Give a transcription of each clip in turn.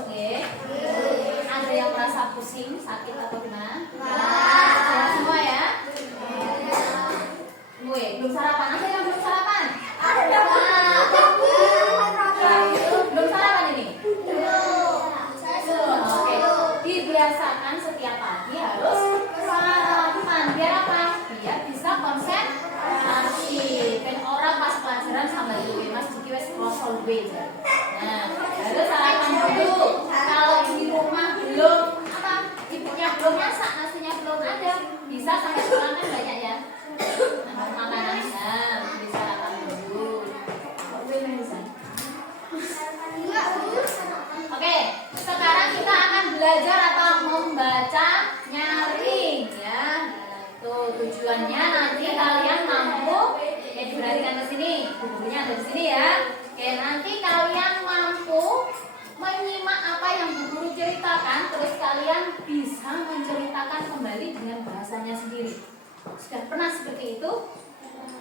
masuk ya? Ada yang merasa pusing, sakit atau gimana? Sehat semua ya? Gue belum sarapan. Ada yang belum sarapan? Belum sarapan ini? Oke. Dibiasakan setiap pagi harus sarapan. Biar apa? Biar bisa konsentrasi. Kan orang pas pelajaran sama gue mas jadi wes kosong gue. Nah, harus sarapan dulu. Kalau di rumah belum apa? Ibunya belum masak, nasinya belum ada, bisa sampai sekarang kan banyak ya. Makanan bisa sarapan dulu. Oke, sekarang kita akan belajar atau membaca nyaring ya. Tuh tujuannya nanti kalian mampu diperhatikan ke sini. Bukunya ada di sini ya. Oke, nanti kalian mampu menyimak apa yang Bu Guru ceritakan, terus kalian bisa menceritakan kembali dengan bahasanya sendiri. Sudah pernah seperti itu?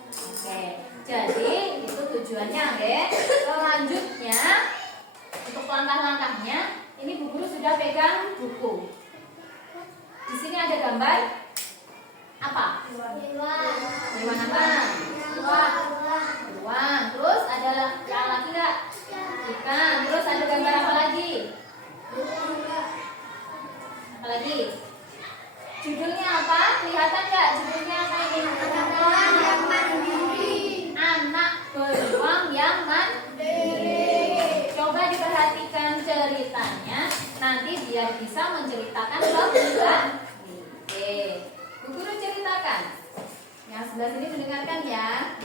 Oke, jadi itu tujuannya ya. Selanjutnya untuk langkah-langkahnya, ini Bu Guru sudah pegang buku. Di sini ada gambar apa? Hewan apa? Beruang. Terus ada yang lagi nggak? Ikan. Terus ada gambar apa lagi? Apa lagi? Judulnya apa? Kelihatan nggak? Judulnya apa ini? Anak beruang yang mandiri. Coba diperhatikan ceritanya, nanti biar bisa menceritakan kembali. Oke, Bu Guru ceritakan. Yang sebelah sini mendengarkan ya.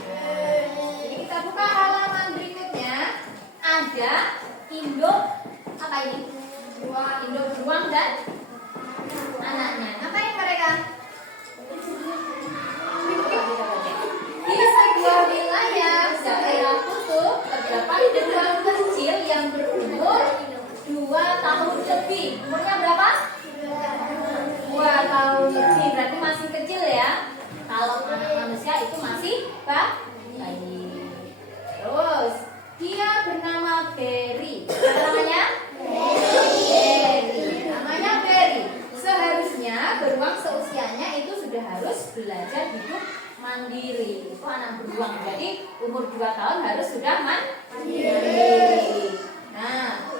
Jadi kita buka halaman berikutnya. Ada induk apa ini? Induk beruang dan anaknya. Ngapain mereka? Di sebuah wilayah daerah kutub terdapat beruang kecil yang berumur 2 tahun lebih. Umurnya berapa? 2 tahun lebih. Berarti masih kecil ya. Kalau anak manusia itu masih bayi. Terus dia bernama Berry. Apa namanya? Berry. Namanya Berry. Seharusnya beruang seusianya itu sudah harus belajar hidup mandiri. Itu anak beruang. Jadi umur 2 tahun harus sudah mandiri. Nah,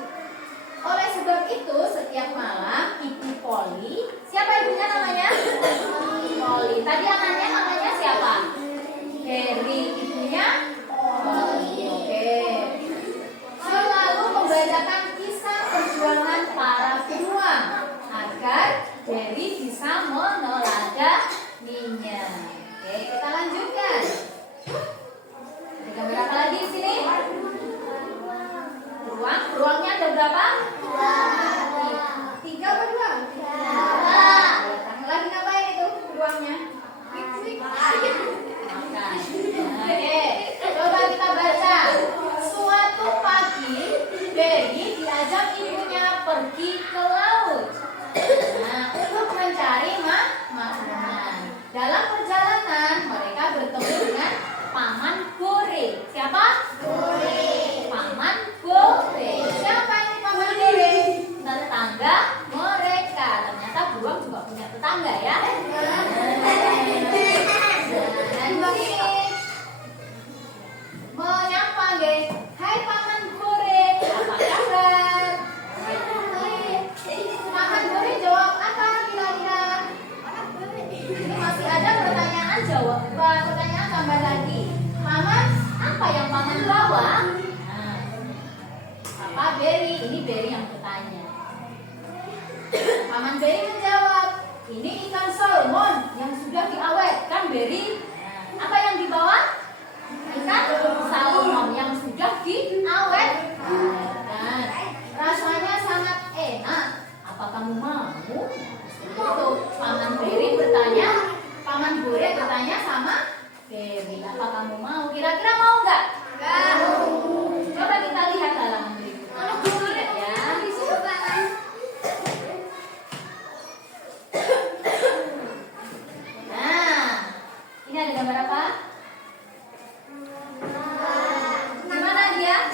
oleh sebab itu setiap malam Ibu Polly, siapa ibunya namanya? Polly. Tadi anaknya namanya siapa? Berry. Ibunya Polly. Oke. Selalu membacakan kisah perjuangan para beruang agar Berry bisa meneladaninya. Oke, kita lanjutkan. Ada gambar apa lagi di sini? Beruang. Beruangnya ada berapa? 3 apa 2? Lagi ngapain itu beruangnya? Makan. Oke, coba kita baca. Suatu pagi, Berry diajak ibunya pergi ke laut. Nah, untuk mencari makanan. Dalam perjalanan, mereka bertemu dengan Paman Gore. Siapa? Gore. Paman Gore. Siapa ini Paman Gore? Tetangga mereka. Ternyata beruang juga punya tetangga ya. Dan begini menyapa guys. Hai Paman Gore, apa kabar? Paman Gore jawab apa kira-kira? Ini masih ada pertanyaan jawab. Pertanyaan tambah lagi. Paman, apa yang Paman bawa? Nah, apa Berry? Ini Berry yang bertanya. Paman Berry menjawab, ini ikan salmon yang sudah diawetkan Berry. Nah, apa yang dibawa? Ikan salmon yang sudah diawetkan. Rasanya sangat enak. Apa kamu mau? Itu Paman Berry bertanya. Paman Gore bertanya sama Berry, apa kamu mau? Kira-kira mau nggak? Coba kita lihat halaman berikutnya. Ya. Nah, ini ada gambar apa? Gimana dia?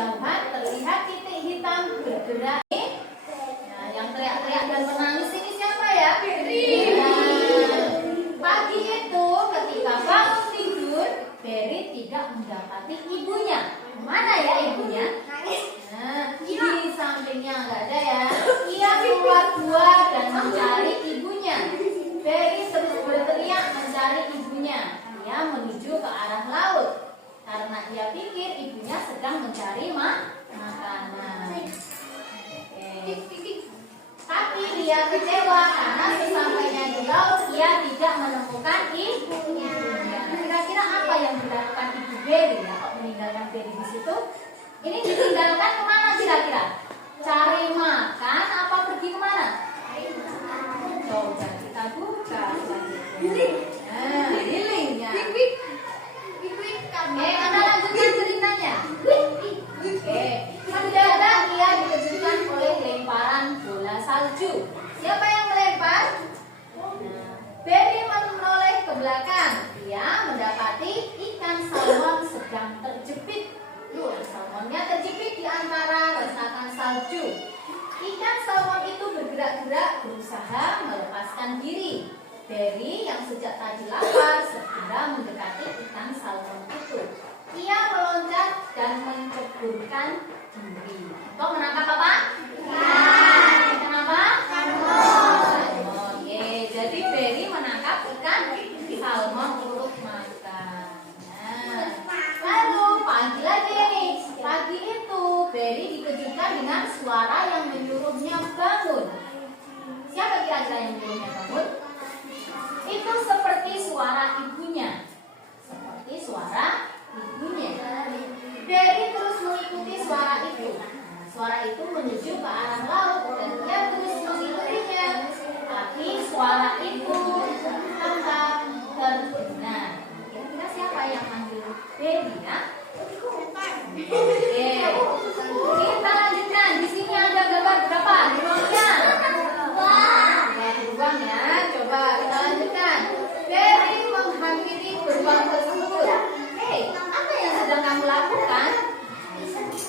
kejauhan terlihat titik hitam bergerak. Nah, yang teriak-teriak dan menangis ini siapa ya? Nah, pagi itu ketika bangun tidur, Berry tidak mendapati ibunya. Mana ya ibunya? Nah, di sampingnya nggak ada ya. Ia keluar gua dan mencari ibunya. Berry terus berteriak mencari ibunya. Ia menuju ke arah laut karena ia pikir ibunya sedang mencari makanan. Tapi dia kecewa karena sesampainya di laut ia tidak menemukan ibunya. Kira-kira apa yang dilakukan ibu Berry ya kok meninggalkan Berry di situ? Ini ditinggalkan kemana kira-kira? Cari makan apa pergi kemana? Coba kita buka selanjutnya. Nah, healingnya. Anda lanjutkan ceritanya. Oke, mendadak ia dikejutkan oleh lemparan bola salju. Siapa yang melempar? Berry menoleh ke belakang. Ia mendapati ikan salmon sedang terjepit. Salmonnya terjepit di antara retakan salju. Ikan salmon itu bergerak-gerak berusaha melepaskan diri. Berry yang sejak tadi lapar segera mendekati ikan salmon itu. Ia meloncat dan menceburkan diri. Kau menangkap apa? Ikan. Kenapa? Oke, jadi Berry menangkap ikan salmon untuk makan. Nah, lalu pagi lagi nih. Pagi itu Berry dikejutkan dengan suara yang menyuruhnya bangun. Siapa kira-kira yang menyuruhnya bangun? Itu seperti suara ibunya. Seperti suara ibunya. Berry terus mengikuti suara itu. Suara itu menuju ke arah laut dan dia terus mengikutinya. Tapi suara itu tetap terdengar. Kira-kira siapa yang manggil Berry ya? Oke, kita lanjutkan. Di sini ada gambar berapa? Beruangnya? Beruang ya. Coba kita lanjutkan. Berry menghampiri beruang tersebut. Hei, apa yang sedang kamu lakukan?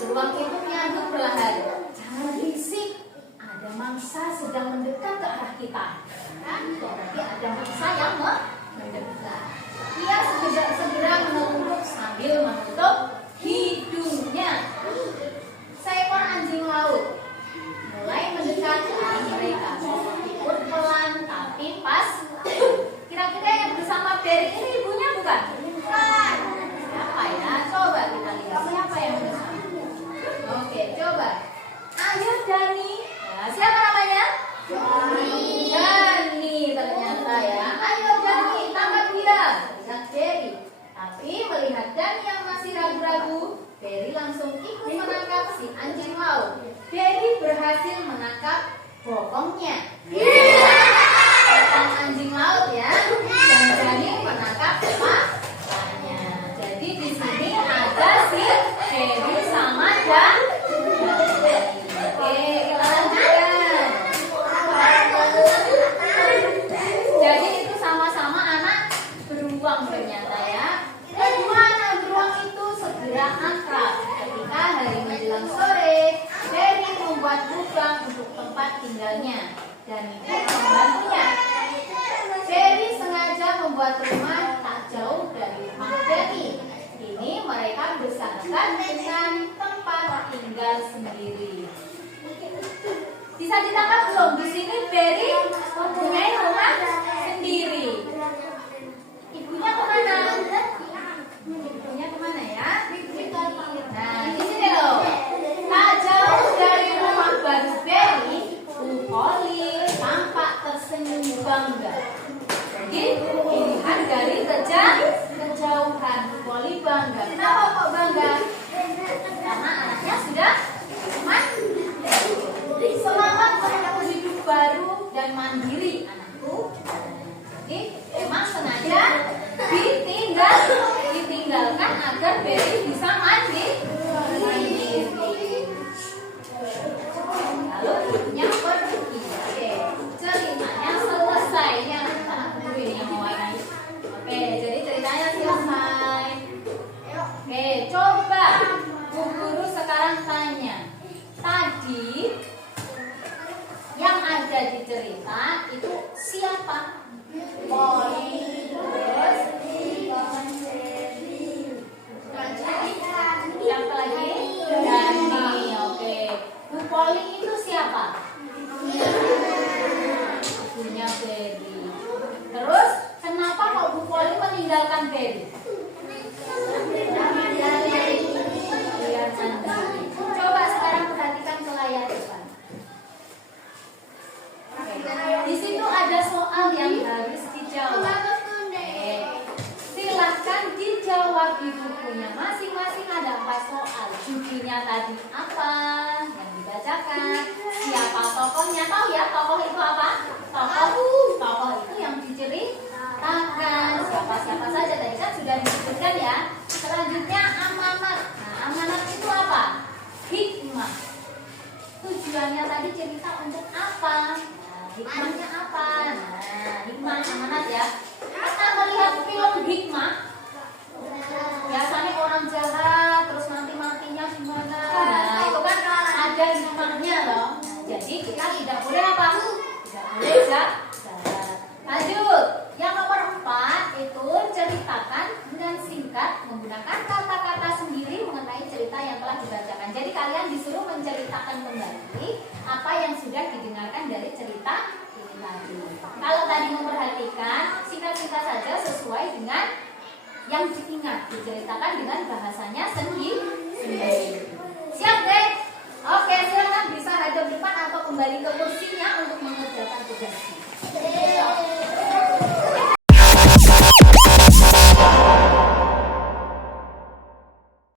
Beruang itu menyambut perlahan. Jangan berisik. Ada mangsa sedang mendekat ke arah kita. Berarti ada mangsa yang mendekat. Ia segera menunduk sambil menutup hidungnya. Seekor anjing laut mulai mendekat ke arah mereka. Ikut pelan tapi pas. Kira-kira yang bersama Berry ini ibunya bukan? Bukan. Siapa ya? Coba kita lihat siapa yang bersama. Oke, coba. Ayo Dani. Ya, siapa namanya? Dani ternyata ya. Ayo Dani, tangkap dia. Lihat Berry. Tapi melihat Dani yang masih ragu-ragu, Berry langsung ikut menangkap si anjing laut. Berry berhasil menangkap bokongnya. Anjing laut ya. Dan Dani menangkap kepalanya. Jadi di sini ada si Berry sama Dani. Oke, kita lanjutkan. Jadi itu sama-sama anak beruang ternyata ya. Kedua anak beruang itu segera akrab. Ketika hari menjelang sore, Berry membuat lubang untuk tempat tinggalnya dan itu membantunya. Berry sengaja membuat rumah tak jauh dari rumah Dani. Ini mereka bersahabat dengan tempat tinggal sendiri. Bisa ditangkap belum? Di sini Berry mempunyai rumah sendiri. Ibunya kemana? Ibunya kemana ya? Nah, di sini loh. Tak jauh dari rumah baru Berry, Polly tampak tersenyum bangga. Jadi dilihat dari kejauhan, Polly bangga. Kenapa kok bangga? Karena anaknya sudah semangat menempuh hidup baru dan mandiri anakku. Jadi memang sengaja ditinggalkan agar Berry bisa jadi cerita itu siapa? Poli, terus siapa lagi? Dani. Oke. Bu Poli itu siapa? Ibunya Ferry. Terus kenapa kok Bu Poli meninggalkan Ferry? Biar sendiri. Coba sekarang perhatikan ke layar depan. Di situ ada soal yang harus dijawab. Silahkan dijawab di bukunya masing-masing. Ada 4 soal. Judulnya tadi apa yang dibacakan? Siapa tokohnya? Tahu ya tokoh itu apa? Tokoh itu yang diceritakan. Siapa-siapa saja tadi kan sudah disebutkan ya. Selanjutnya amanat. Nah, amanat itu apa? Hikmah. Tujuannya tadi cerita untuk apa? Nah, hikmahnya apa? Nah, hikmah amanat ya. Kita melihat film hikmah. Biasanya orang jahat terus mati-matinya gimana? Nah, itu kan ada hikmahnya loh. Nah, jadi kita tidak boleh apa? Tidak boleh jahat. Lanjut. Yang nomor 4 itu ceritakan dengan singkat menggunakan kata-kata sendiri mengenai cerita yang telah dibacakan. Jadi kalian disuruh menceritakan kembali apa yang sudah didengarkan dari cerita ini tadi. Kalau tadi memperhatikan, singkat-singkat saja sesuai dengan yang diingat, diceritakan dengan bahasanya sendiri. Siap deh? Oke, silakan bisa hadap depan atau kembali ke kursinya untuk mengerjakan tugasnya.